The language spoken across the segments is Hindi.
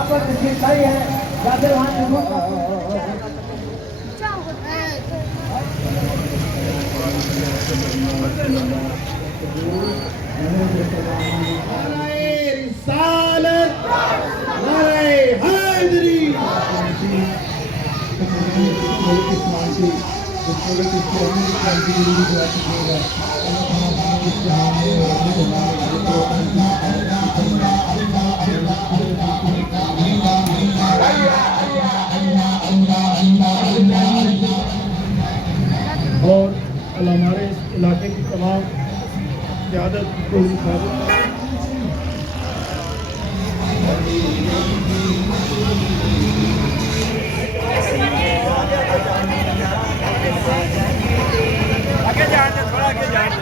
यहाँ पर तस्वीर खड़ी है जाकर वहाँ और हमारे इलाके की तमाम क़यादत को आगे जाने थोड़ा आगे जाने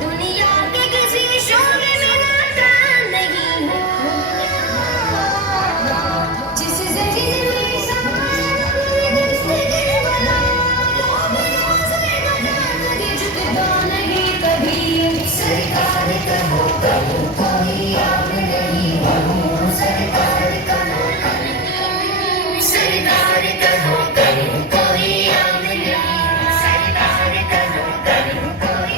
दुनिया के किसी शोरे में नाता नहीं है जिस ज़मीन में समान से बना लोग से बना झुकता नहीं कभी सरकार कहो कहो कोई आग नहीं बनो सरकार कहो कोई आग नहीं सरकार कहो कोई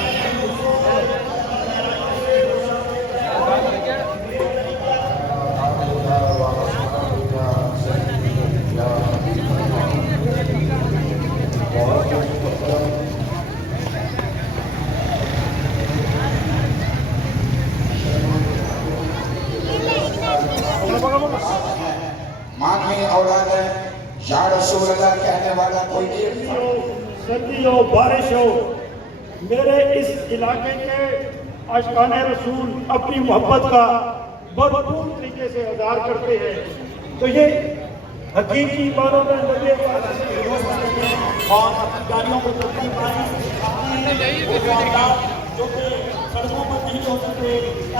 माँ की औलाद है या रसूल अल्लाह कहने वाला कोई नहीं। सर्दी हो बारिश हो मेरे इस इलाके के आशिकाने रसूल अपनी मोहब्बत का भरपूर तरीके से इज़हार करते हैं। तो ये हकीकी मानों में लगे और गाड़ियों को जो कि सड़कों पर नहीं हो सकते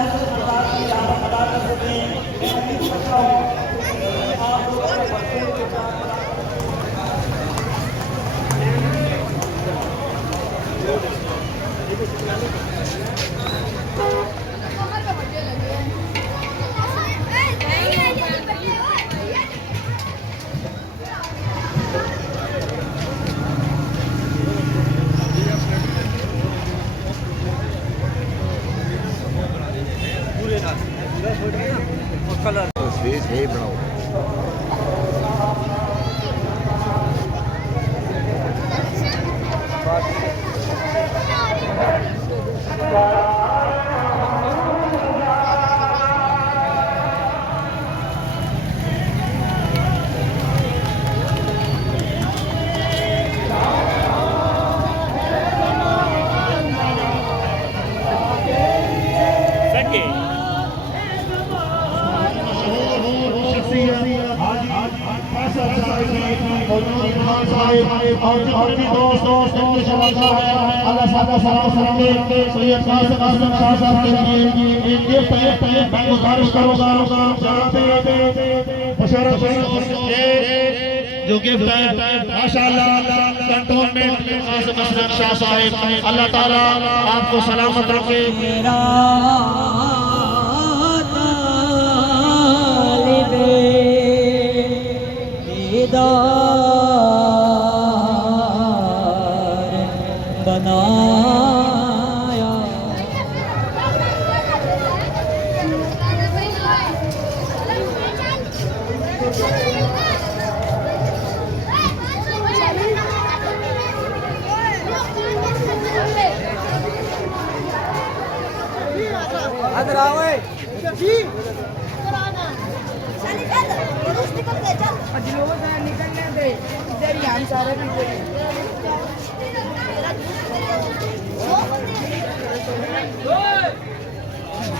ऐसे सरकार की अदा कर सकते हैं। मैं उम्मीद करता हूँ आप लोगों के बच्चे के साथ तस्वीर है बनाओ जो गिफ्ट है माशाअल्लाह कंटोनमेंट कासिम असलम शाह साहिब अल्लाह ताला आपको सलामत रखे।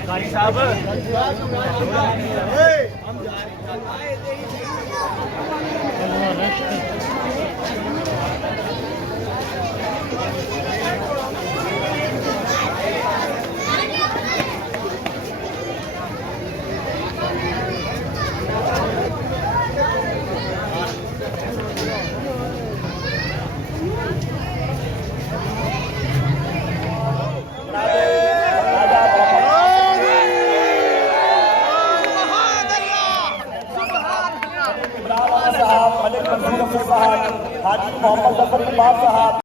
कारी साहब मोहम्मद जफर इकबाल साहब